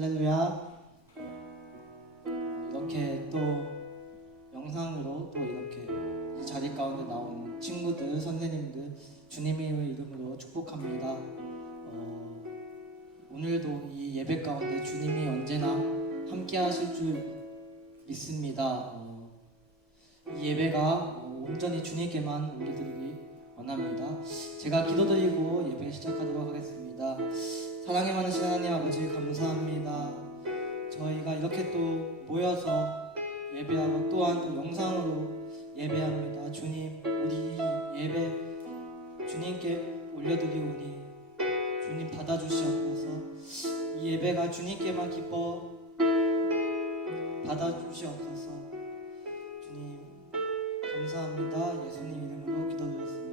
할렐루야. 이렇게 또 영상으로 또 이렇게 이 자리 가운데 나온 친구들, 선생님들 주님의 이름으로 축복합니다. 오늘도 이 예배 가운데 주님이 언제나 함께 하실 줄 믿습니다. 이 예배가 온전히 주님께만 올려드리기 원합니다. 제가 기도드리고 예배 시작하도록 하겠습니다. 사랑에 많으신 하나님 아버지 감사합니다. 저희가 이렇게 또 모여서 예배하고 또한 또 영상으로 예배합니다. 주님, 우리 예배 주님께 올려드리오니 주님 받아주시옵소서. 이 예배가 주님께만 기뻐 받아주시옵소서. 주님 감사합니다. 예수님 이름으로 기도드렸습니다.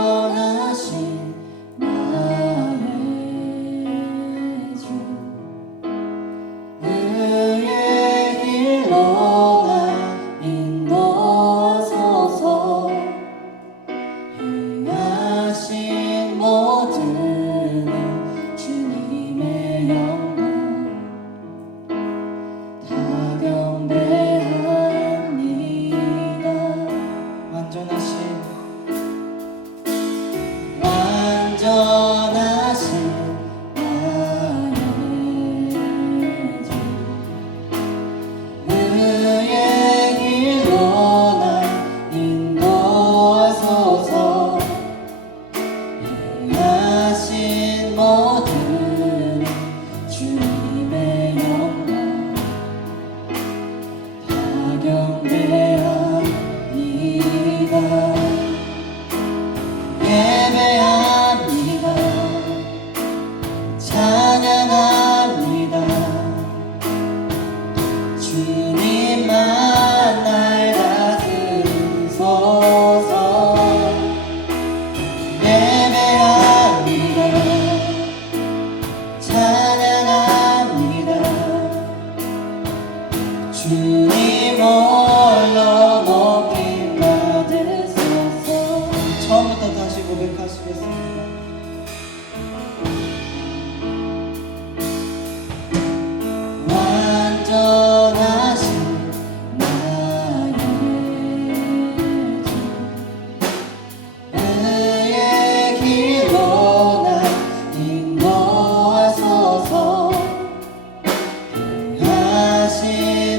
완전하신 나의 주, 의의 길로 날 인도하소서. 행하신 모든 주님의 영광 다 경배합니다. 완전하신 나의 주, 의의 길로 날 인도하소서. 행하신 모든 주님의 영광 다 경배합니다. 예배합니다. 찬양합니다. 주님만 날 다스리소서. 예배합니다. 찬양합니다. 주님 홀로 높임 받으소서. 처음부터 다시 고백하시겠습니다. 완전하신 나의 주, 의의 길로 날 인도하소서. 행하신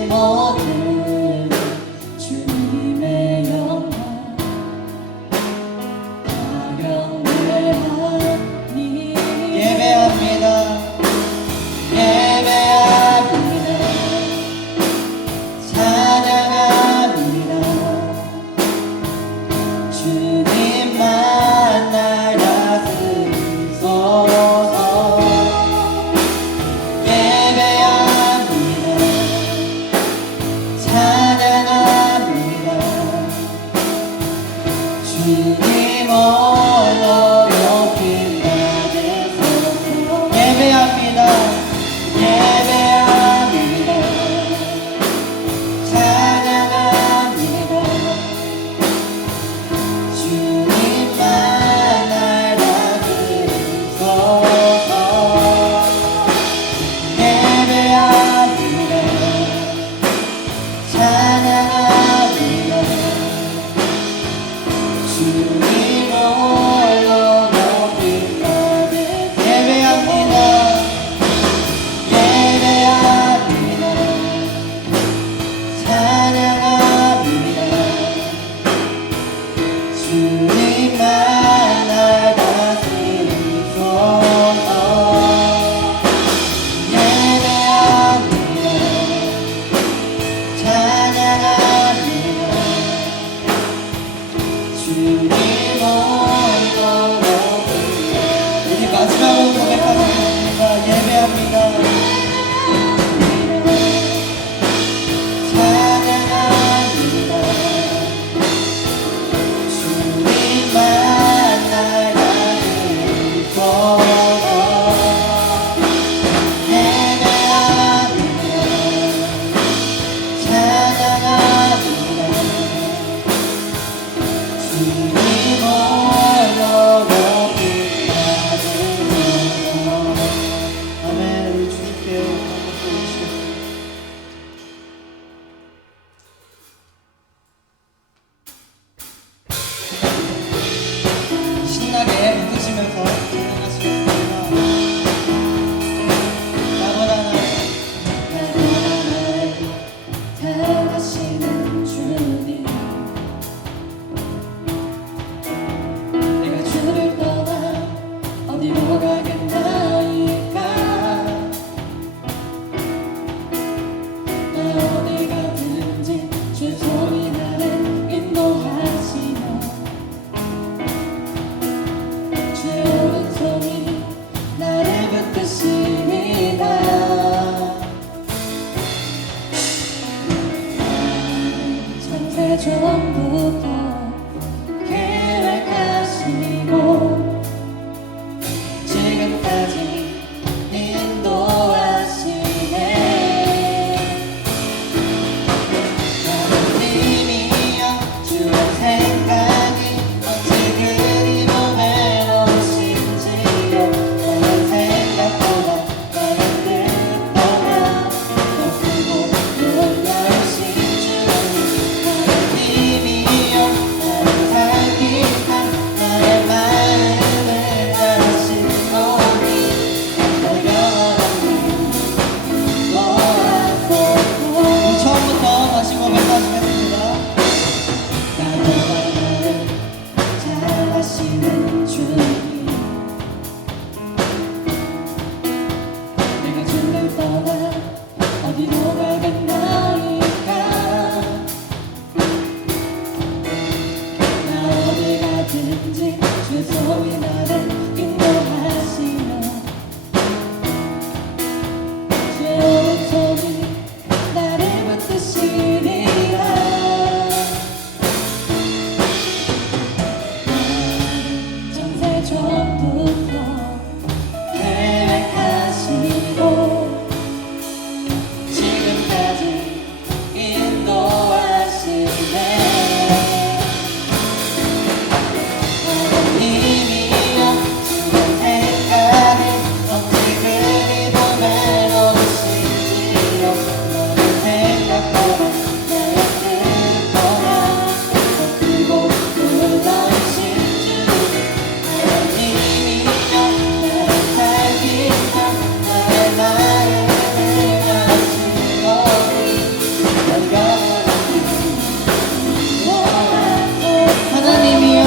모든 주님의 영광 다 경배합니다. 예배합니다. 예배합니다. 찬양합니다. 주님만 날 다스리소서. 예배합니다. 전부터 계획하시고 지금까지 인도하시네. 하나님이여 주의 생각이 어찌 그리 외로우신지요. 나의 생각보다 나의 뜻보다 더 크고 놀라우신 주님. 하나님이여 나를 살피사 나의 마음을 다하시노니 너 영원한 처음부터 다시 고백하시겠습니다. 나와 나를 잘하시는 주님. 내가 주를 떠나 어디로 가겠나이까. 나 어디 가든지 주의 손이 나를 인도하시며 주의 오른손이 나를 붙드시리라. 전세 전부터 계획하시고 지금까지 인도하시네. 하나님이여 주의 생각이 어찌 그리 더 외로우신지요. 너의 생각보다 나의 뜻보다 더 크고 놀라우신 주님. 하나님이여 나를 살피사 나의 마음을 다하시노니 너 영원하게 하나님이여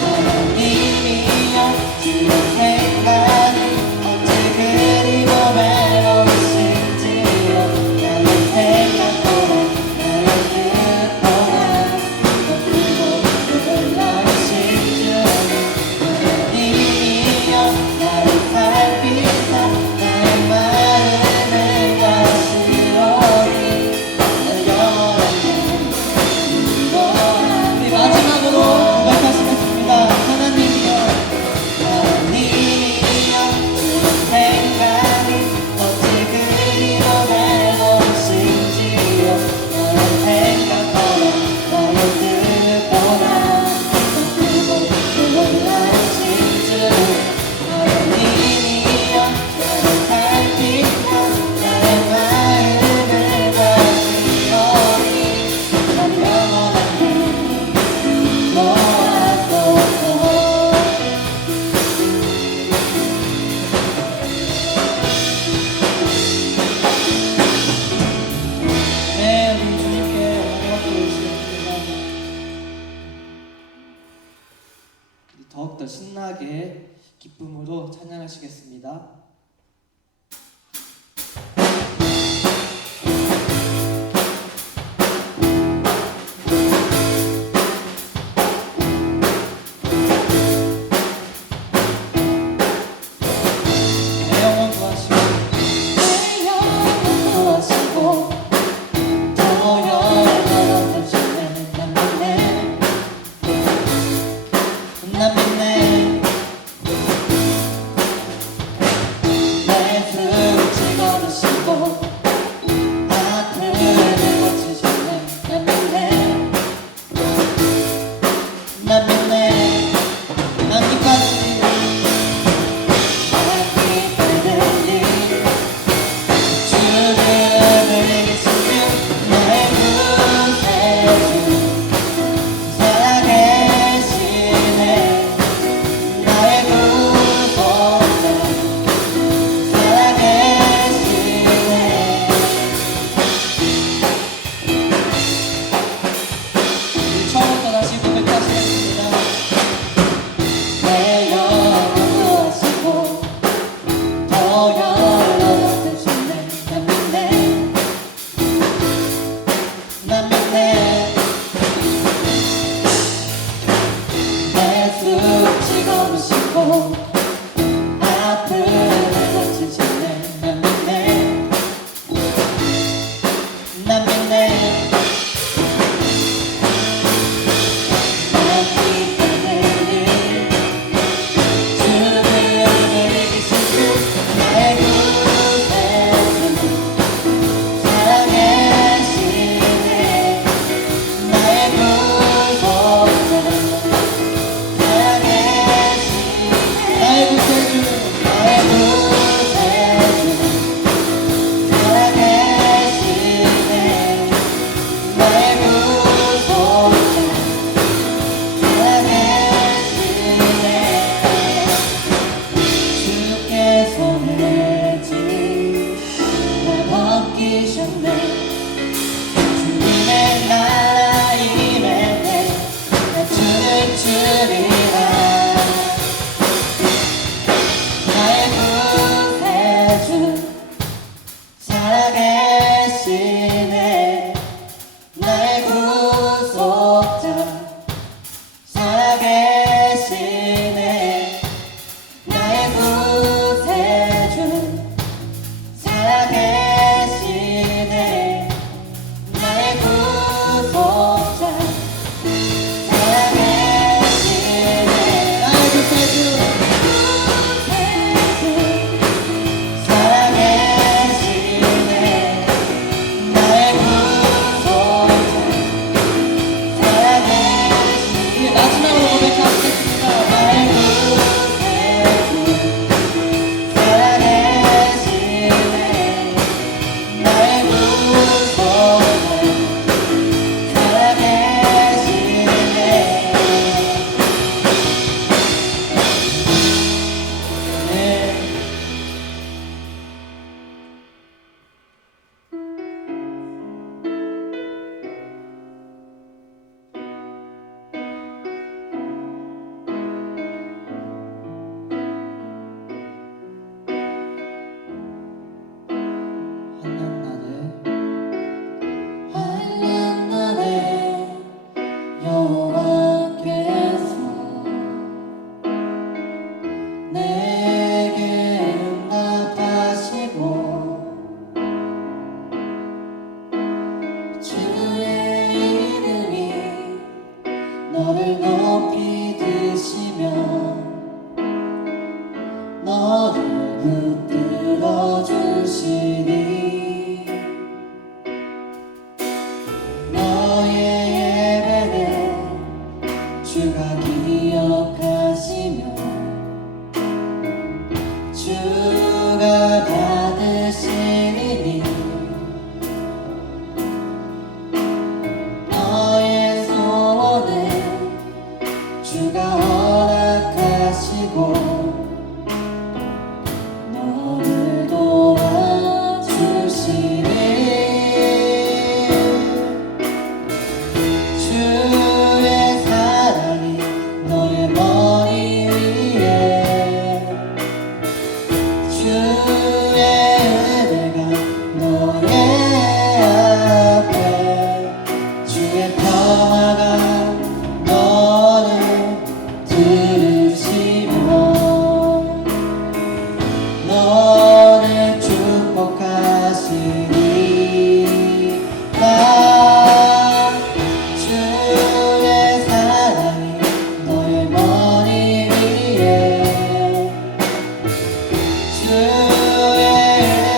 하나님이여 주의 생각이 어찌 그리 더 외로우신지요. 나의 생각보다 나의 뜻보다 더 크고 놀라우신 주님. 하나님이여 나를 살피사 나의 마음을 다하시노니 너 영원하게 우리 마지막으로 고백하시겠습니다. 하나님이여 하나님이여 주의 생각이 어찌 그리 더 외로우신지요. 나의 생각보다 나의 뜻보다 더 크고 놀라우신 주님. 하나님이여 나를 살피사 나의 마음을 다하시노니 난 영원하게 너하소서. 네, 우리 주님께 영광을 돌리시겠습니다. 더욱더 신나게 기쁨으로 찬양하시겠습니다. 내 영혼 구하시고 내 영혼 구하시고 더 영원한 주님 남았네. 남았네. 나 주의 사랑이 너의 머리 위에 주의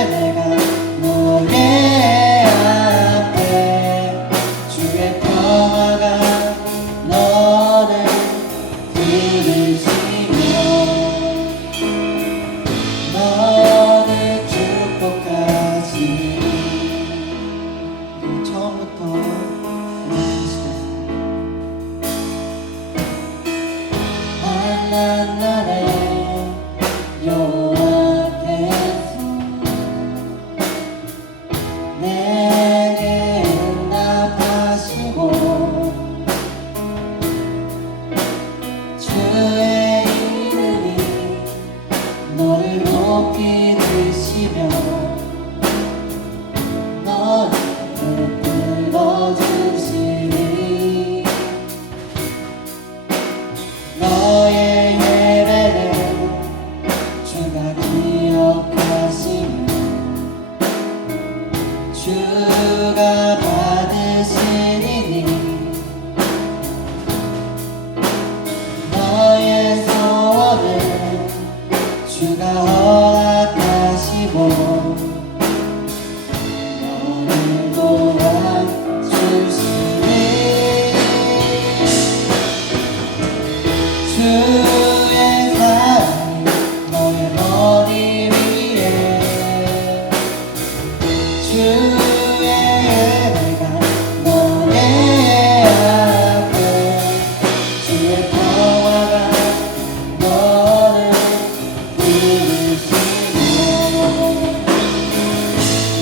은혜가 너의 앞에 주의 평화가 너를 부르시며 너를 축복하시니 우리 처음부터 만난 날에 여호와께서 내게 응답하시고 주의 이름이 너를 높이 드시며 너를 불러주시니 너의 예배를 주가 기억하시며 주가 받으시니 너의 소원을 주가 허락하시고 너를 도와주시니 주의 사랑이 너의 머리 위에 주의 은혜가 너의 앞에 주의 평화가 너를 부르시며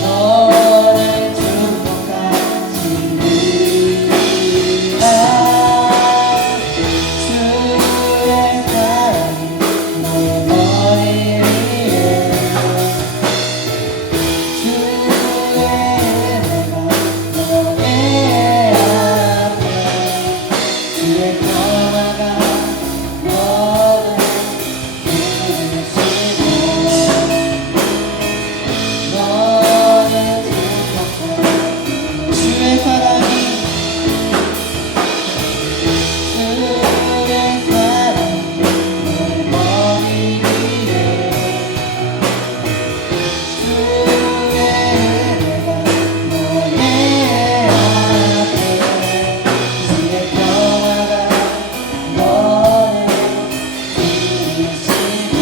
너를 축복하시니 주의 사랑이 너의 머리 위에 주의 은혜가 너의 앞에 주의 평화가 너를 부르시며 너를 축복하시니 주의 사랑이 주의 사랑이 너의 머리 위에 주의 은혜가 너의 앞에 주의 평화가 너를 부르시며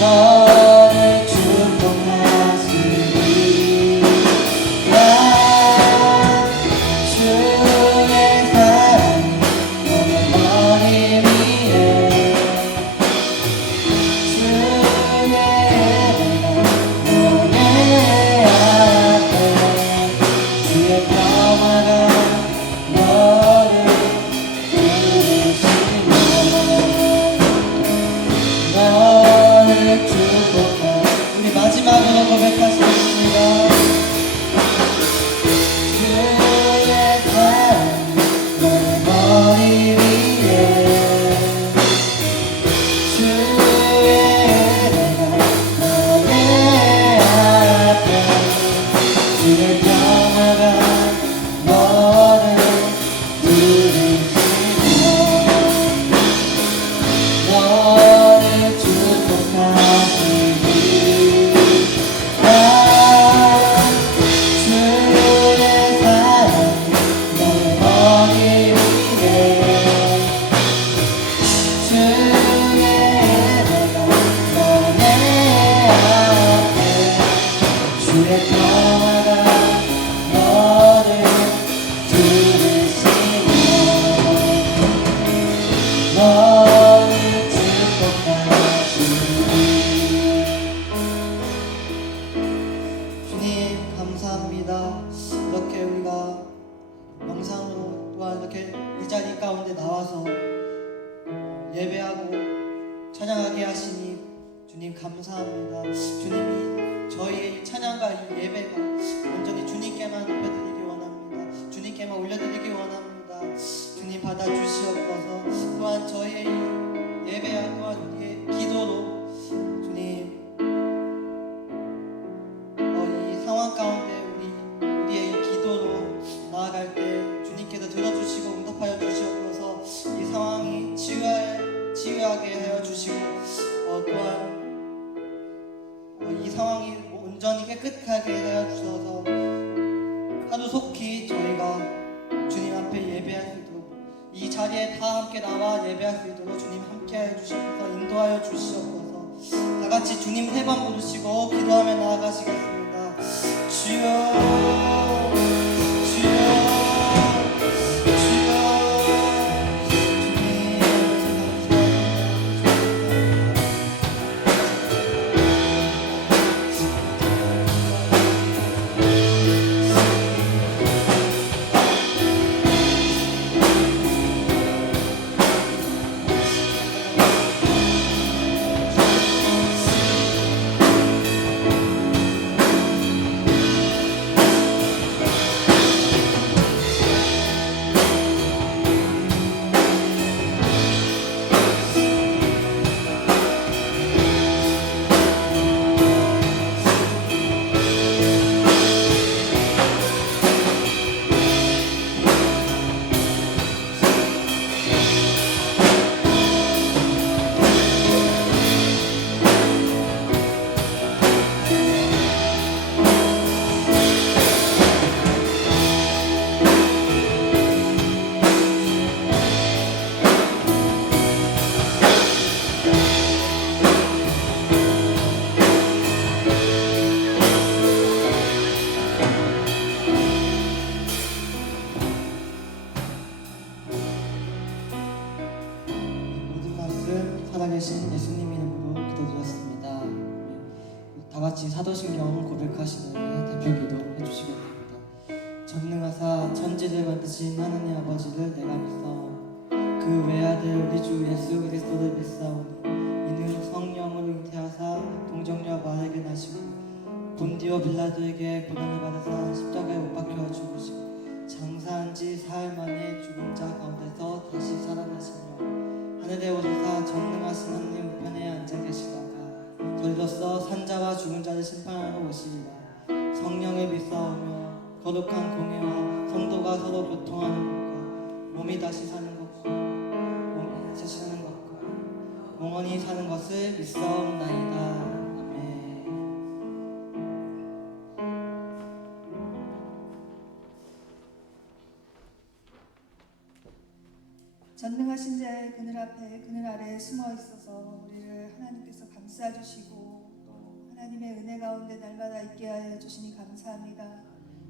너를 축복하시니 주의 사랑이 너의 머리 위에 주의 은혜가 너의 앞에 주의 평화가 너를 부르시며 너를 축복하 우리 마지막으로 고백하시겠습니다. 주의 사랑이 너의 머리 위에 주의 은혜가 너의 앞에 주의 평화가 너를 부르시며 너를 축복하시니 주의 사랑이 너의 머리 위에 주의 은혜가 너의 앞에 주의 평화가 너를 부르시며 너를 축복하시니 주님 감사합니다. 이렇게 우리가 영상으로 또한 이렇게 이 자리 가운데 나와서 예배하고 찬양하게 하시니 주님 감사합니다. 주님이 저희의 찬양과 이 예배가 온전히 주님께만 높여드리기 원합니다. 주님께만 올려드리기 원합니다. 주님 받아주시옵소서. 또한 저희의 이 예배와 또한 우리의 기도로 주님 온전히 깨끗하게 하여 주셔서 하루속히 저희가 주님 앞에 예배할 수 있도록 이 자리에 다 함께 나와 예배할 수 있도록 주님 함께하여 주시면서 인도하여 주시옵소서. 다 같이 주님 3번 부르시고 기도하며 나아가시겠습니다. 주여 주여 살아계신 예수님 이름으로 기도드렸습니다. 다 같이 사도신경 고백하시는 대표 기도 해주시기 바랍니다. 전능하사 천지를 만드신 하나님 아버지를 내가 믿사오니 그 외아들 우리 주 예수 그리스도를 믿사오니 이는 성령으로 잉태하사 동정녀 마리아에게 나시고 본디오 빌라도에게 고난을 받으사 십자가에 못 박혀 죽으시고 장사한 지 사흘 만에 죽은 자 가운데서 다시 살아나시며 하늘에 오르사 전능하신 하나님 우편에 앉아 계시다가 저리로서 산자와 죽은 자를 심판하러 오시리라. 성령을 믿사오며 거룩한 공예와 성도가 서로 교통하는 것과 몸이 다시 사는 것과 영원히 사는 것을 믿사옵나이다. 아멘. 전능하신 자의 그늘 앞에 그늘 아래에 숨어 있어서 우리를 하나님께서 감싸 주시고 또 하나님의 은혜 가운데 날마다 있게 하여 주시니 감사합니다.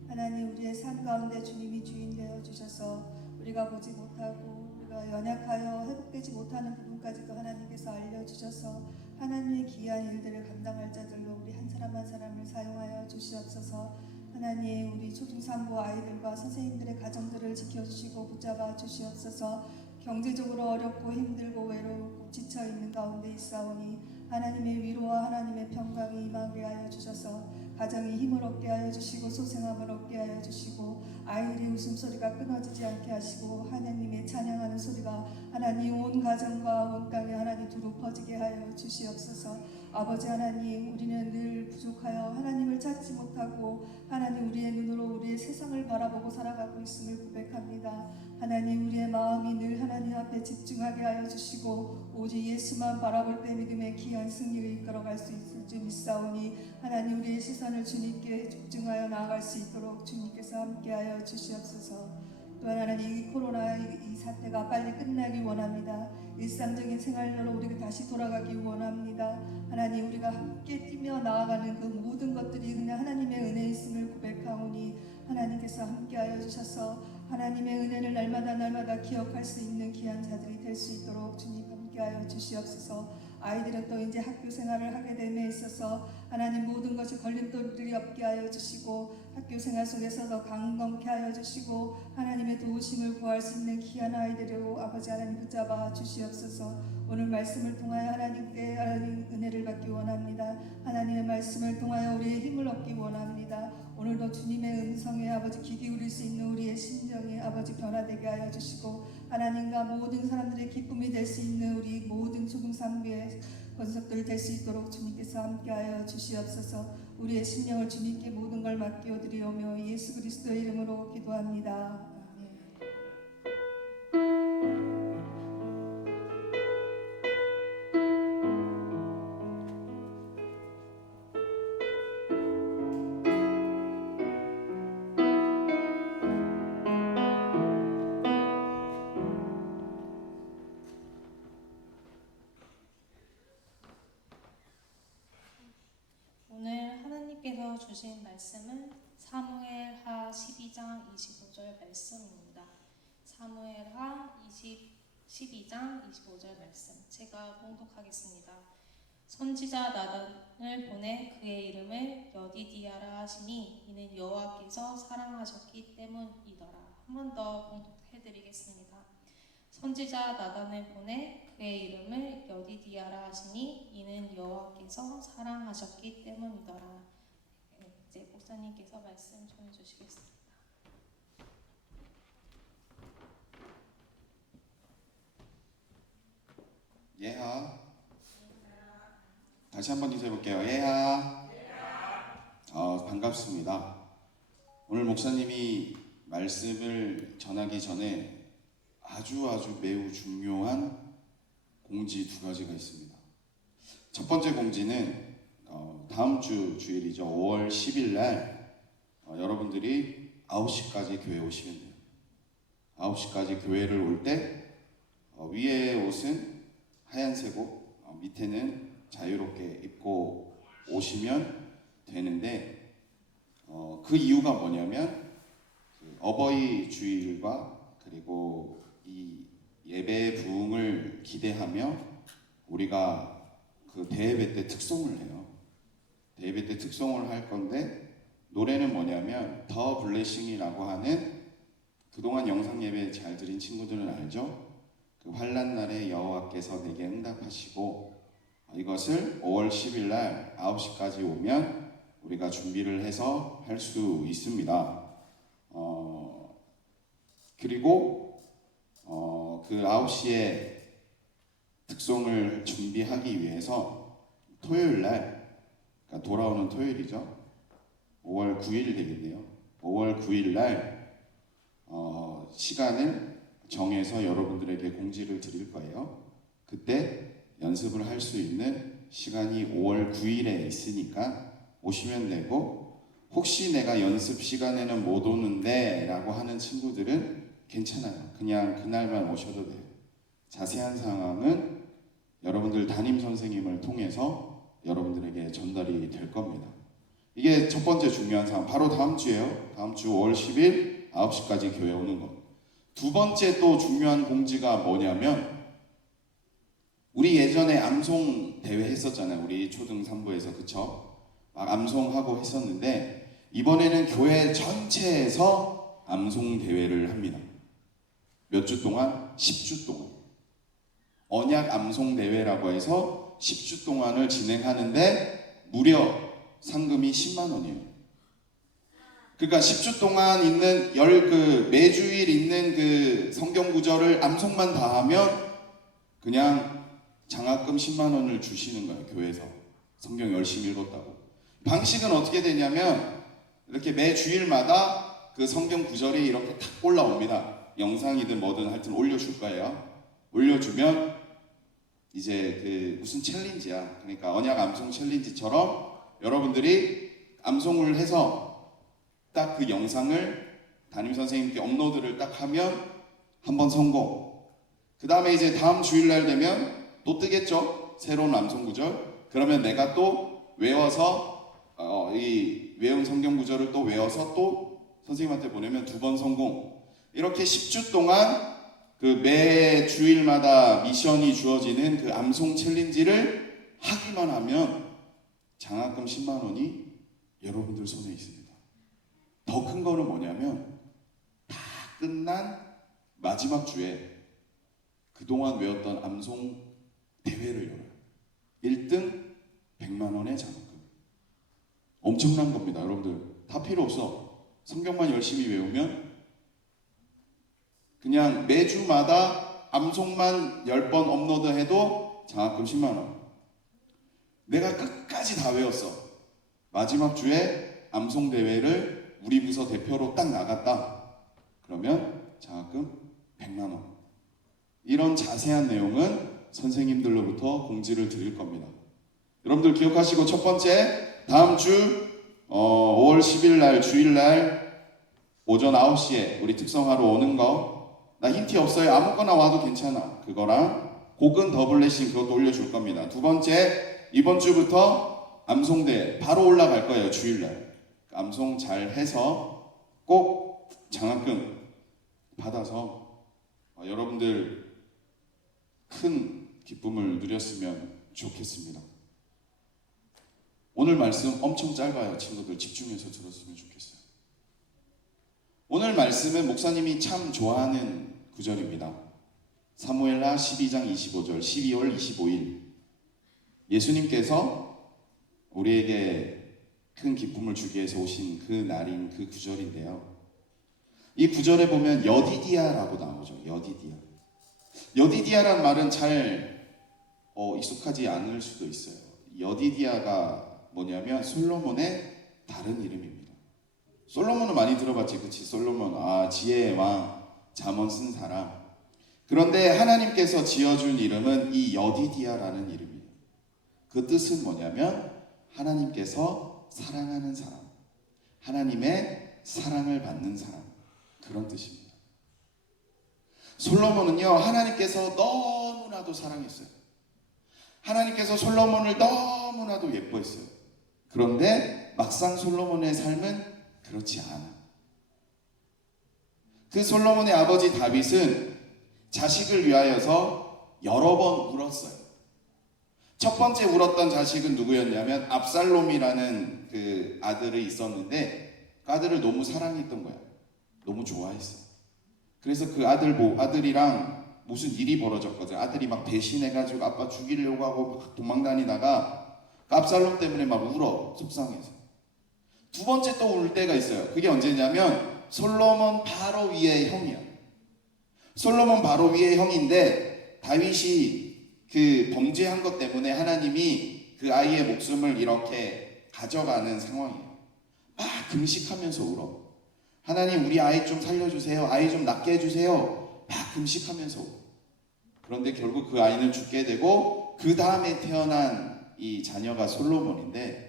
하나님, 우리의 삶 가운데 주님이 주인 되어 주셔서 우리가 보지 못하고 우리가 연약하여 회복되지 못하는 부분까지도 하나님께서 알려주셔서 하나님의 귀한 일들을 감당할 자들로 우리 한 사람 한 사람을 사용하여 주시옵소서. 하나님, 우리 초중산부 아이들과 선생님들의 가정들을 지켜주시고 붙잡아 주시옵소서. 경제적으로 어렵고 힘들고 외롭고 지쳐있는 가운데 있사오니 하나님의 위로와 하나님의 평강이 임하게 하여 주셔서 가정이 힘을 얻게 하여 주시고 소생함을 얻게 하여 주시고 아이들의 웃음소리가 끊어지지 않게 하시고 하나님의 찬양하는 소리가 하나님 온 가정과 온 땅에 하나님 두루 퍼지게 하여 주시옵소서. 아버지 하나님, 우리는 늘 부족하여 하나님을 찾지 못하고 하나님 우리의 눈으로 우리의 세상을 바라보고 살아가고 있음을 고백합니다. 하나님, 우리의 마음이 늘 하나님 앞에 집중하게 하여 주시고 오직 예수만 바라볼 때 믿음의 귀한 승리를 이끌어갈 수 있을 줄 믿사오니 하나님, 우리의 시선을 주님께 집중하여 나아갈 수 있도록 주님께서 함께하여 주시옵소서. 또한 하나님, 이 코로나 이 사태가 빨리 끝나기 원합니다. 일상적인 생활로 우리가 다시 돌아가기 원합니다. 하나님, 우리가 함께 뛰며 나아가는 그 모든 것들이 그냥 하나님의 은혜 있음을 고백하오니 하나님께서 함께하여 주셔서 하나님의 은혜를 날마다 기억할 수 있는 귀한 자들이 될 수 있도록 주님 함께하여 주시옵소서. 아이들은 또 이제 학교 생활을 하게 됨에 있어서 하나님 모든 것이 걸림돌들이 없게 하여 주시고 학교 생활 속에서 더 강건케 하여 주시고 하나님의 도우심을 구할 수 있는 귀한 아이들로 아버지 하나님 붙잡아 주시옵소서. 오늘 말씀을 통하여 하나님께 하나님 은혜를 받기 원합니다. 하나님의 말씀을 통하여 우리의 힘을 얻기 원합니다. 오늘도 주님의 음성에 아버지 귀 기울일 수 있는 우리의 심정이 아버지 변화되게 하여 주시고 하나님과 모든 사람들의 기쁨이 될 수 있는 우리 모든 초등산부의 권속들 될 수 있도록 주님께서 함께하여 주시옵소서. 우리의 심령을 주님께 모든 걸 맡겨드리오며 예수 그리스도의 이름으로 기도합니다. 아멘. 목사님께서 주신 말씀은 사무엘하 12장 25절 말씀입니다. 사무엘하 12장 25절 말씀 제가 봉독하겠습니다. 선지자 나단을 보내 그의 이름을 여디디아라 하시니 이는 여호와께서 사랑하셨기 때문이더라. 한 번 더 봉독해드리겠습니다. 선지자 나단을 보내 그의 이름을 여디디아라 하시니 이는 여호와께서 사랑하셨기 때문이더라. 이제 목사님께서 말씀 전해주시겠습니다. 예하. 다시 한번 인사해볼게요. 예하. 반갑습니다. 오늘 목사님이 말씀을 전하기 전에 아주 매우 중요한 공지 두 가지가 있습니다. 첫 번째 공지는 다음 주 주일이죠. 5월 10일 날 여러분들이 9시까지 교회 오시면 돼요. 9시까지 교회를 올 때 위에 옷은 하얀색 옷, 밑에는 자유롭게 입고 오시면 되는데 그 이유가 뭐냐면 어버이 주일과 그리고 이 예배의 부흥을 기대하며 우리가 그 대예배 때 특송을 해요. 대예배 때 특송을 할 건데 노래는 뭐냐면 더 블레싱이라고 하는 그동안 영상 예배 잘 드린 친구들은 알죠? 그 환난 날에 여호와께서 내게 응답하시고 이것을 5월 10일 날 9시까지 오면 우리가 준비를 해서 할 수 있습니다. 그리고 그 9시에 특송을 준비하기 위해서 토요일 날, 그러니까 돌아오는 토요일이죠. 5월 9일 되겠네요. 5월 9일 날 시간을 정해서 여러분들에게 공지를 드릴 거예요. 그때 연습을 할 수 있는 시간이 5월 9일에 있으니까 오시면 되고, 혹시 내가 연습 시간에는 못 오는데 라고 하는 친구들은 괜찮아요. 그냥 그날만 오셔도 돼요. 자세한 상황은 여러분들 담임 선생님을 통해서 여러분들에게 전달이 될 겁니다. 이게 첫 번째 중요한 상황. 바로 다음 주에요. 다음 주 5월 10일 9시까지 교회 오는 것. 두 번째 또 중요한 공지가 뭐냐면, 우리 예전에 암송 대회 했었잖아요. 우리 초등 3부에서 그쵸? 막 암송하고 했었는데 이번에는 교회 전체에서 암송 대회를 합니다. 몇 주 동안? 10주 동안. 언약 암송 대회라고 해서 10주 동안을 진행하는데 무려 상금이 10만 원이에요. 그러니까 10주 동안 있는 매주일 있는 그 성경 구절을 암송만 다 하면 그냥 장학금 10만 원을 주시는 거예요. 교회에서. 성경 열심히 읽었다고. 방식은 어떻게 되냐면 이렇게 매 주일마다 그 성경 구절이 이렇게 탁 올라옵니다. 영상이든 뭐든 하여튼 올려줄 거예요. 올려주면 이제 그 무슨 챌린지야. 그러니까 언약 암송 챌린지처럼 여러분들이 암송을 해서 딱 그 영상을 담임 선생님께 업로드를 딱 하면 한번 성공. 그 다음에 이제 다음 주일날 되면 또 뜨겠죠? 새로운 암송 구절. 그러면 내가 또 외워서 이 외운 성경 구절을 또 외워서 또 선생님한테 보내면 2번 성공. 이렇게 10주 동안 그 매 주일마다 미션이 주어지는 그 암송 챌린지를 하기만 하면 장학금 10만 원이 여러분들 손에 있습니다. 더 큰 거는 뭐냐면 다 끝난 마지막 주에 그동안 외웠던 암송 대회를 열어요. 1등 100만 원의 장학금. 엄청난 겁니다. 여러분들 다 필요 없어. 성경만 열심히 외우면 그냥 매주마다 암송만 10번 업로드해도 장학금 10만 원. 내가 끝까지 다 외웠어. 마지막 주에 암송 대회를 우리 부서 대표로 딱 나갔다. 그러면 장학금 100만 원. 이런 자세한 내용은 선생님들로부터 공지를 드릴 겁니다. 여러분들 기억하시고, 첫 번째, 다음 주 5월 10일 날 주일날 오전 9시에 우리 특성하러 오는 거, 나 힌트 없어요. 아무거나 와도 괜찮아. 그거랑 곡은 더 블레싱 그것도 올려줄 겁니다. 두 번째, 이번 주부터 암송대 바로 올라갈 거예요. 주일날 암송 잘 해서 꼭 장학금 받아서 여러분들 큰 기쁨을 누렸으면 좋겠습니다. 오늘 말씀 엄청 짧아요. 친구들 집중해서 들었으면 좋겠어요. 오늘 말씀은 목사님이 참 좋아하는 구절입니다. 사무엘하 12장 25절 12월 25일 예수님께서 우리에게 큰 기쁨을 주기 위해서 오신 그 날인 그 구절인데요. 이 구절에 보면 여디디아라고 나오죠. 여디디아란 말은 잘 익숙하지 않을 수도 있어요. 여디디아가 뭐냐면 솔로몬의 다른 이름입니다. 솔로몬은 많이 들어봤지, 그치? 솔로몬, 지혜의 왕, 잠언 쓴 사람. 그런데 하나님께서 지어준 이름은 이 여디디아라는 이름이에요. 그 뜻은 뭐냐면 하나님께서 사랑하는 사람, 하나님의 사랑을 받는 사람, 그런 뜻입니다. 솔로몬은요, 하나님께서 너무나도 사랑했어요. 하나님께서 솔로몬을 너무나도 예뻐했어요. 그런데 막상 솔로몬의 삶은 그렇지 않아. 그 솔로몬의 아버지 다윗은 자식을 위하여서 여러 번 울었어요. 첫 번째 울었던 자식은 누구였냐면 압살롬이라는 그 아들이 있었는데 그 아들을 너무 사랑했던 거야. 너무 좋아했어. 그래서 그 아들이랑 무슨 일이 벌어졌거든. 아들이 막 배신해가지고 아빠 죽이려고 하고 막 도망다니다가 압살롬 때문에 막 울어, 속상해서. 두 번째 또 울 때가 있어요. 그게 언제냐면 솔로몬 바로 위의 형이야. 솔로몬 바로 위의 형인데 다윗이 그 범죄한 것 때문에 하나님이 그 아이의 목숨을 이렇게 가져가는 상황이에요. 막 금식하면서 울어. 하나님, 우리 아이 좀 살려주세요. 아이 좀 낫게 해주세요. 막 금식하면서 울어. 그런데 결국 그 아이는 죽게 되고 그 다음에 태어난 이 자녀가 솔로몬인데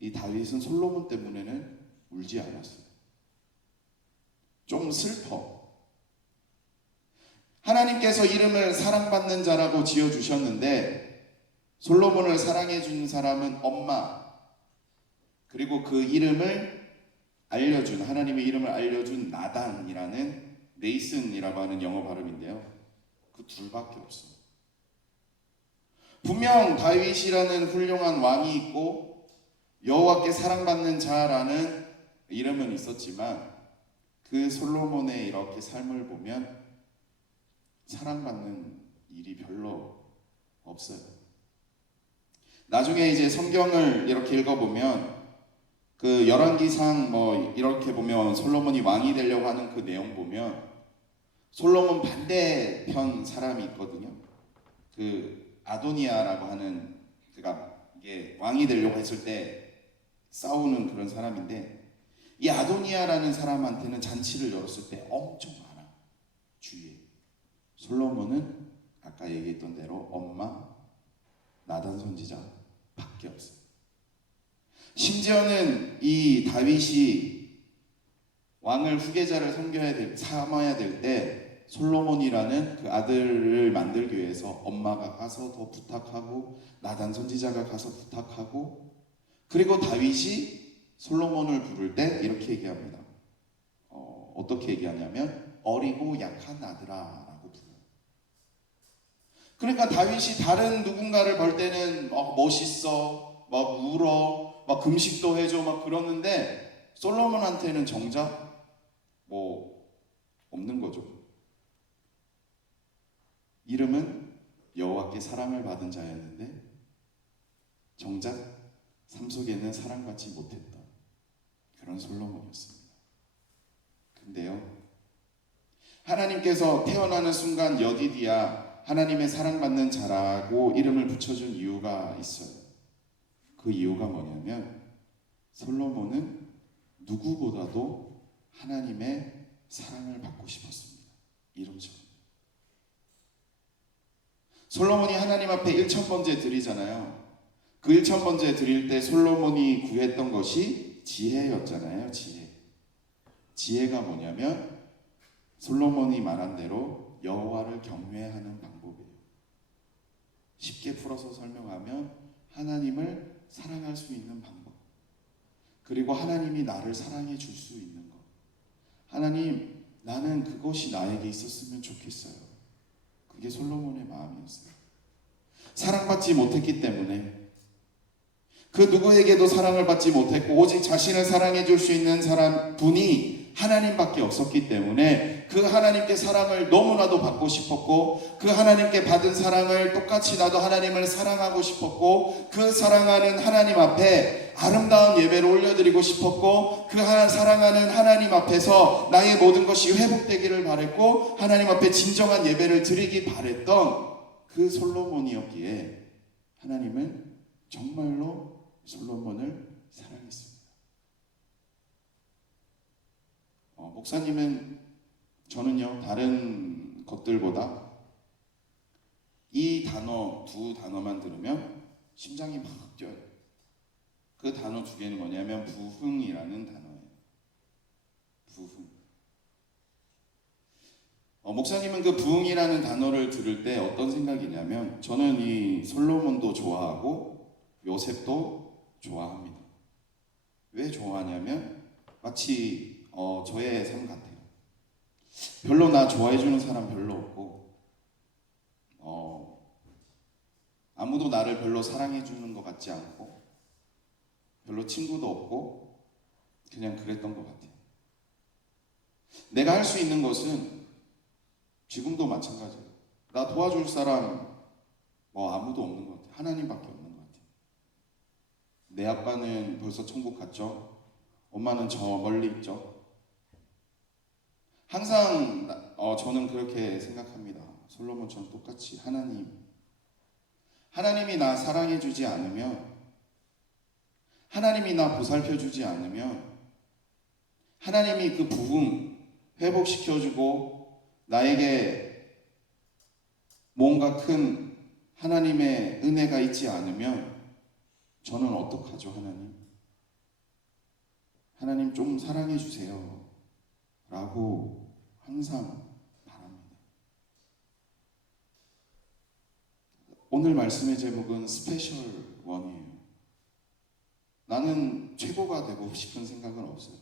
이 다윗은 솔로몬 때문에는 울지 않았어요. 좀 슬퍼. 하나님께서 이름을 사랑받는 자라고 지어주셨는데 솔로몬을 사랑해준 사람은 엄마, 그리고 그 이름을 알려준, 하나님의 이름을 알려준 나단이라는, 네이슨이라고 하는 영어 발음인데요, 그 둘밖에 없어. 분명 다윗이라는 훌륭한 왕이 있고 여호와께 사랑받는 자라는 이름은 있었지만 그 솔로몬의 이렇게 삶을 보면 사랑받는 일이 별로 없어요. 나중에 이제 성경을 이렇게 읽어보면 그 열왕기상 뭐 이렇게 보면 솔로몬이 왕이 되려고 하는 그 내용 보면 솔로몬 반대편 사람이 있거든요. 그 아도니아라고 하는, 그가 이게 왕이 되려고 했을 때 싸우는 그런 사람인데, 이 아도니아라는 사람한테는 잔치를 열었을 때 엄청 많아, 주위에. 솔로몬은 아까 얘기했던 대로 엄마, 나단 선지자 밖에 없어요. 심지어는 이 다윗이 왕을 후계자를 삼아야 될 때 솔로몬이라는 그 아들을 만들기 위해서 엄마가 가서 더 부탁하고 나단 선지자가 가서 부탁하고, 그리고 다윗이 솔로몬을 부를 때 이렇게 얘기합니다. 어떻게 얘기하냐면 어리고 약한 아들아라고 불러요. 그러니까 다윗이 다른 누군가를 볼 때는 멋있어, 막 울어, 막 금식도 해줘, 막 그러는데 솔로몬한테는 정작 뭐 없는 거죠. 이름은 여호와께 사랑을 받은 자였는데 정작 삶 속에는 사랑받지 못했던 그런 솔로몬이었습니다. 근데요, 하나님께서 태어나는 순간 여디디아, 하나님의 사랑받는 자라고 이름을 붙여준 이유가 있어요. 그 이유가 뭐냐면 솔로몬은 누구보다도 하나님의 사랑을 받고 싶었습니다. 이름처럼. 솔로몬이 하나님 앞에 1000번째 드리잖아요. 그 1000번째 드릴 때 솔로몬이 구했던 것이 지혜였잖아요. 지혜가 뭐냐면 솔로몬이 말한 대로 여호와를 경외하는 방법이에요. 쉽게 풀어서 설명하면 하나님을 사랑할 수 있는 방법, 그리고 하나님이 나를 사랑해 줄 수 있는 것. 하나님, 나는 그것이 나에게 있었으면 좋겠어요. 그게 솔로몬의 마음이었어요. 사랑받지 못했기 때문에, 그 누구에게도 사랑을 받지 못했고 오직 자신을 사랑해 줄 수 있는 분이 하나님밖에 없었기 때문에 그 하나님께 사랑을 너무나도 받고 싶었고, 그 하나님께 받은 사랑을 똑같이 나도 하나님을 사랑하고 싶었고, 그 사랑하는 하나님 앞에 아름다운 예배를 올려드리고 싶었고, 그 사랑하는 하나님 앞에서 나의 모든 것이 회복되기를 바랬고, 하나님 앞에 진정한 예배를 드리기 바랬던 그 솔로몬이었기에 하나님은 정말로 솔로몬을 사랑했습니다. 목사님은, 저는요, 다른 것들보다 이 단어, 두 단어만 들으면 심장이 막 뛰어요. 그 단어 두 개는 뭐냐면 부흥이라는 단어예요. 부흥. 목사님은 그 부흥이라는 단어를 들을 때 어떤 생각이냐면, 저는 이 솔로몬도 좋아하고 요셉도 좋아합니다. 왜 좋아하냐면 마치 저의 삶 같아요. 별로 나 좋아해주는 사람 별로 없고, 아무도 나를 별로 사랑해주는 것 같지 않고, 별로 친구도 없고, 그냥 그랬던 것 같아요. 내가 할 수 있는 것은 지금도 마찬가지예요. 나 도와줄 사람 아무도 없는 것 같아요. 하나님밖에 없는 것 같아요. 내 아빠는 벌써 천국 갔죠. 엄마는 저 멀리 있죠. 항상 저는 그렇게 생각합니다. 솔로몬처럼 똑같이 하나님이 나 사랑해주지 않으면, 하나님이 나 보살펴주지 않으면, 하나님이 그 부흥 회복시켜주고 나에게 뭔가 큰 하나님의 은혜가 있지 않으면 저는 어떡하죠? 하나님 좀 사랑해주세요 라고 항상 바랍니다. 오늘 말씀의 제목은 스페셜 원이에요. 나는 최고가 되고 싶은 생각은 없어요.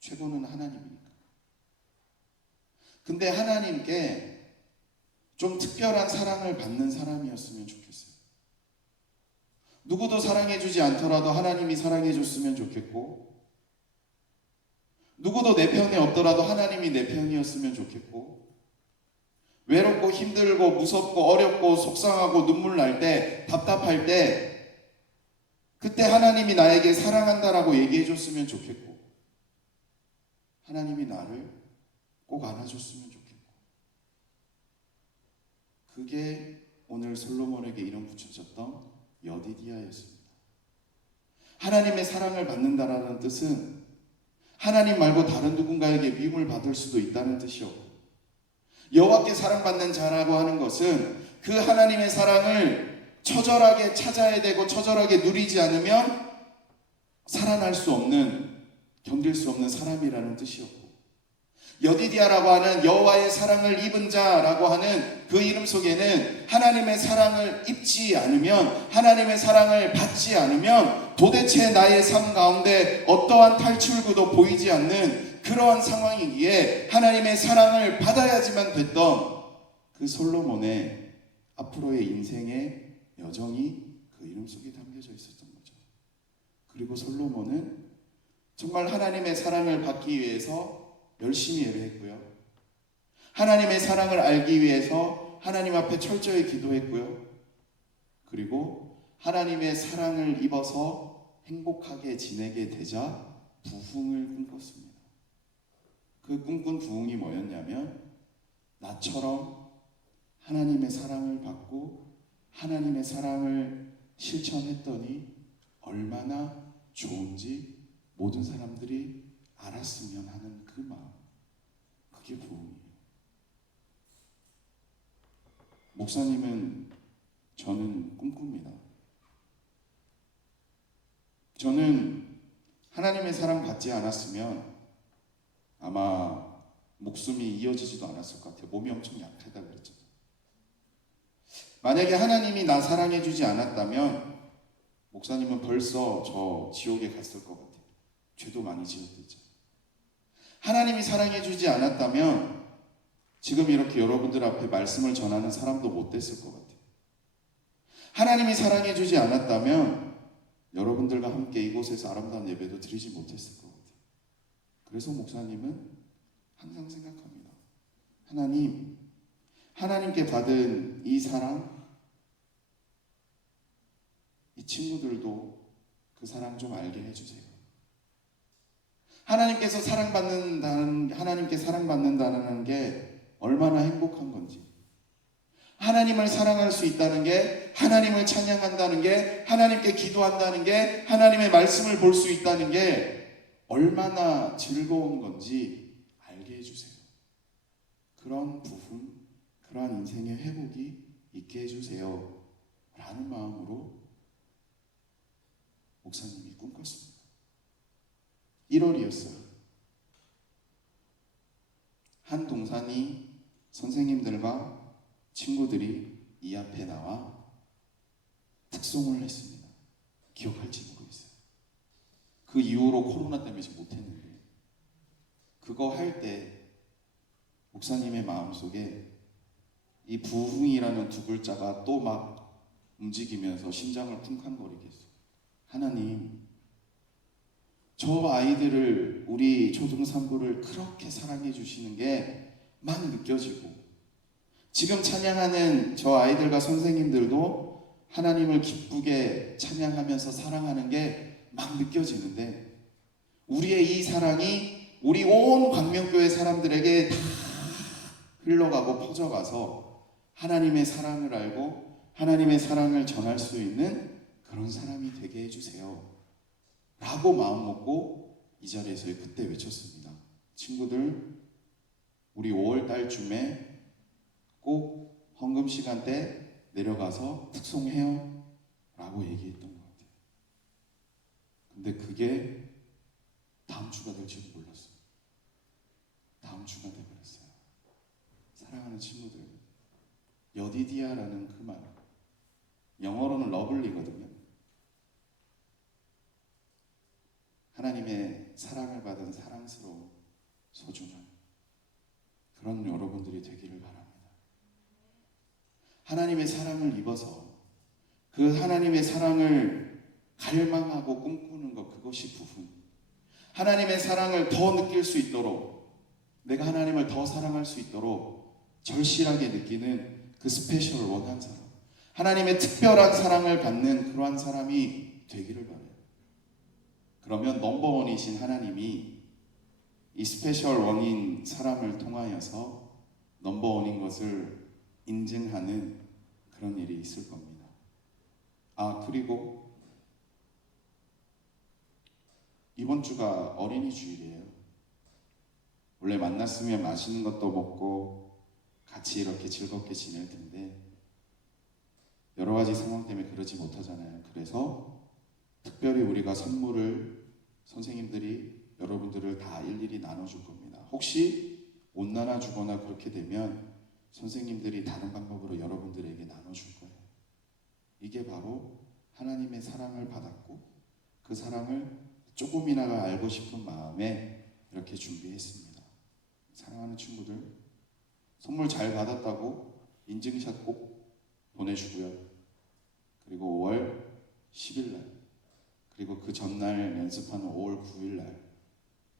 최고는 하나님이니까. 근데 하나님께 좀 특별한 사랑을 받는 사람이었으면 좋겠어요. 누구도 사랑해주지 않더라도 하나님이 사랑해줬으면 좋겠고, 누구도 내 편에 없더라도 하나님이 내 편이었으면 좋겠고, 외롭고 힘들고 무섭고 어렵고 속상하고 눈물 날 때, 답답할 때, 그때 하나님이 나에게 사랑한다라고 얘기해줬으면 좋겠고, 하나님이 나를 꼭 안아줬으면 좋겠고, 그게 오늘 솔로몬에게 이름 붙여졌던 여디디아였습니다. 하나님의 사랑을 받는다라는 뜻은 하나님 말고 다른 누군가에게 미움을 받을 수도 있다는 뜻이었고, 여호와께 사랑받는 자라고 하는 것은 그 하나님의 사랑을 처절하게 찾아야 되고 처절하게 누리지 않으면 살아날 수 없는, 견딜 수 없는 사람이라는 뜻이었고, 여디디아라고 하는 여호와의 사랑을 입은 자라고 하는 그 이름 속에는 하나님의 사랑을 입지 않으면, 하나님의 사랑을 받지 않으면 도대체 나의 삶 가운데 어떠한 탈출구도 보이지 않는 그러한 상황이기에 하나님의 사랑을 받아야지만 됐던 그 솔로몬의 앞으로의 인생의 여정이 그 이름 속에 담겨져 있었던 거죠. 그리고 솔로몬은 정말 하나님의 사랑을 받기 위해서 열심히 예배했고요. 하나님의 사랑을 알기 위해서 하나님 앞에 철저히 기도했고요. 그리고 하나님의 사랑을 입어서 행복하게 지내게 되자 부흥을 꿈꿨습니다. 그 꿈꾼 부흥이 뭐였냐면, 나처럼 하나님의 사랑을 받고 하나님의 사랑을 실천했더니 얼마나 좋은지 모든 사람들이 알았으면 하는 그 마음, 그게 부흥이에요. 목사님은, 저는 꿈꿉니다. 저는 하나님의 사랑 받지 않았으면 아마 목숨이 이어지지도 않았을 것 같아요. 몸이 엄청 약하다고 그랬잖아요. 만약에 하나님이 나 사랑해주지 않았다면 목사님은 벌써 저 지옥에 갔을 것 같아요. 죄도 많이 지었댔죠. 하나님이 사랑해 주지 않았다면 지금 이렇게 여러분들 앞에 말씀을 전하는 사람도 못 됐을 것 같아요. 하나님이 사랑해 주지 않았다면 여러분들과 함께 이곳에서 아름다운 예배도 드리지 못했을 것 같아요. 그래서 목사님은 항상 생각합니다. 하나님께 받은 이 사랑, 이 친구들도 그 사랑 좀 알게 해주세요. 하나님께 사랑받는다는 게 얼마나 행복한 건지, 하나님을 사랑할 수 있다는 게, 하나님을 찬양한다는 게, 하나님께 기도한다는 게, 하나님의 말씀을 볼 수 있다는 게 얼마나 즐거운 건지 알게 해주세요. 그런 부분, 그러한 인생의 회복이 있게 해주세요 라는 마음으로 목사님이 꿈꿨습니다. 1월이었어요. 한 동산이 선생님들과 친구들이 이 앞에 나와 특송을 했습니다. 기억할지 모르겠어요. 그 이후로 코로나 때문에 지금 못했는데, 그거 할 때 목사님의 마음속에 이 부흥이라는 두 글자가 또 막 움직이면서 심장을 쿵쾅거리게 했어요. 하나님, 저 아이들을, 우리 초등산부를 그렇게 사랑해 주시는 게 막 느껴지고, 지금 찬양하는 저 아이들과 선생님들도 하나님을 기쁘게 찬양하면서 사랑하는 게 막 느껴지는데, 우리의 이 사랑이 우리 온 광명교회 사람들에게 다 흘러가고 퍼져가서 하나님의 사랑을 알고 하나님의 사랑을 전할 수 있는 그런 사람이 되게 해주세요 라고 마음 먹고 이 자리에서 그때 외쳤습니다. 친구들, 우리 5월 달쯤에 꼭 헌금 시간 때 내려가서 특송해요 라고 얘기했던 것 같아요. 근데 그게 다음 주가 될지도 몰랐어요. 다음 주가 돼버렸어요. 사랑하는 친구들, 여디디아라는 그 말, 영어로는 러블리거든요. 하나님의 사랑을 받은 사랑스러운, 소중한 그런 여러분들이 되기를 바랍니다. 하나님의 사랑을 입어서 그 하나님의 사랑을 갈망하고 꿈꾸는 것, 그것이 부흥. 하나님의 사랑을 더 느낄 수 있도록, 내가 하나님을 더 사랑할 수 있도록 절실하게 느끼는 그 스페셜 원한 사람, 하나님의 특별한 사랑을 받는 그러한 사람이 되기를 바라요. 그러면 넘버원이신 하나님이 이 스페셜 원인 사람을 통하여서 넘버원인 것을 인증하는 그런 일이 있을 겁니다. 그리고 이번 주가 어린이 주일이에요. 원래 만났으면 맛있는 것도 먹고 같이 이렇게 즐겁게 지낼 텐데 여러 가지 상황 때문에 그러지 못하잖아요. 그래서 특별히 우리가 선물을 선생님들이 여러분들을 다 일일이 나눠줄 겁니다. 혹시 못 나눠주거나 그렇게 되면 선생님들이 다른 방법으로 여러분들에게 나눠줄 거예요. 이게 바로 하나님의 사랑을 받았고 그 사랑을 조금이나마 알고 싶은 마음에 이렇게 준비했습니다. 사랑하는 친구들, 선물 잘 받았다고 인증샷 꼭 보내주고요. 그리고 5월 10일 날, 그리고 그 전날 연습하는 5월 9일 날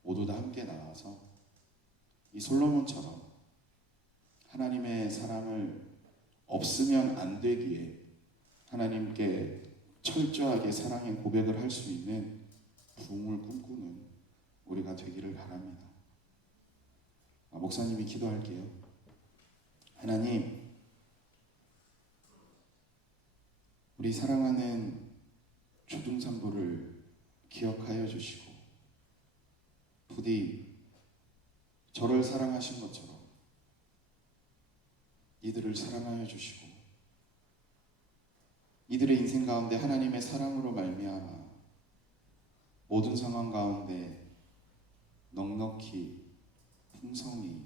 모두 다 함께 나와서 이 솔로몬처럼 하나님의 사랑을 없으면 안 되기에 하나님께 철저하게 사랑의 고백을 할 수 있는 부흥을 꿈꾸는 우리가 되기를 바랍니다. 목사님이 기도할게요. 하나님, 우리 사랑하는 초등산부를 기억하여 주시고 부디 저를 사랑하신 것처럼 이들을 사랑하여 주시고 이들의 인생 가운데 하나님의 사랑으로 말미암아 모든 상황 가운데 넉넉히 풍성히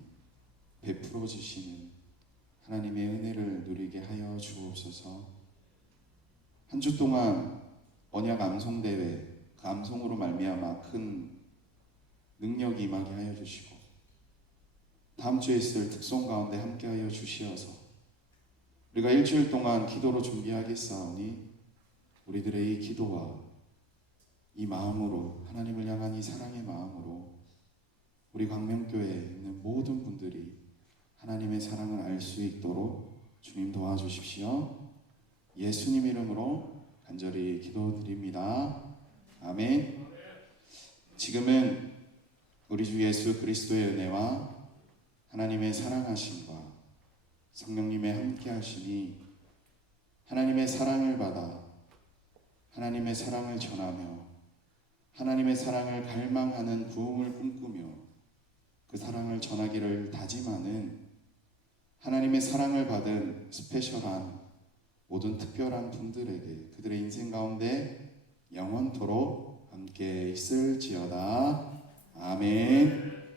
베풀어 주시는 하나님의 은혜를 누리게 하여 주옵소서. 한 주 동안 언약 암송대회 그 암송으로 말미암아 큰 능력이 임하게 하여 주시고 다음 주에 있을 특송 가운데 함께하여 주시어서 우리가 일주일 동안 기도로 준비하겠사오니 우리들의 이 기도와 이 마음으로 하나님을 향한 이 사랑의 마음으로 우리 광명교회에 있는 모든 분들이 하나님의 사랑을 알 수 있도록 주님 도와주십시오. 예수님 이름으로 간절히 기도드립니다. 아멘. 지금은 우리 주 예수 그리스도의 은혜와 하나님의 사랑하심과 성령님의 함께하심이 하나님의 사랑을 받아 하나님의 사랑을 전하며 하나님의 사랑을 갈망하는 부흥을 꿈꾸며 그 사랑을 전하기를 다짐하는 하나님의 사랑을 받은 스페셜한 모든 특별한 분들에게 그들의 인생 가운데 영원토록 함께 있을지어다. 아멘.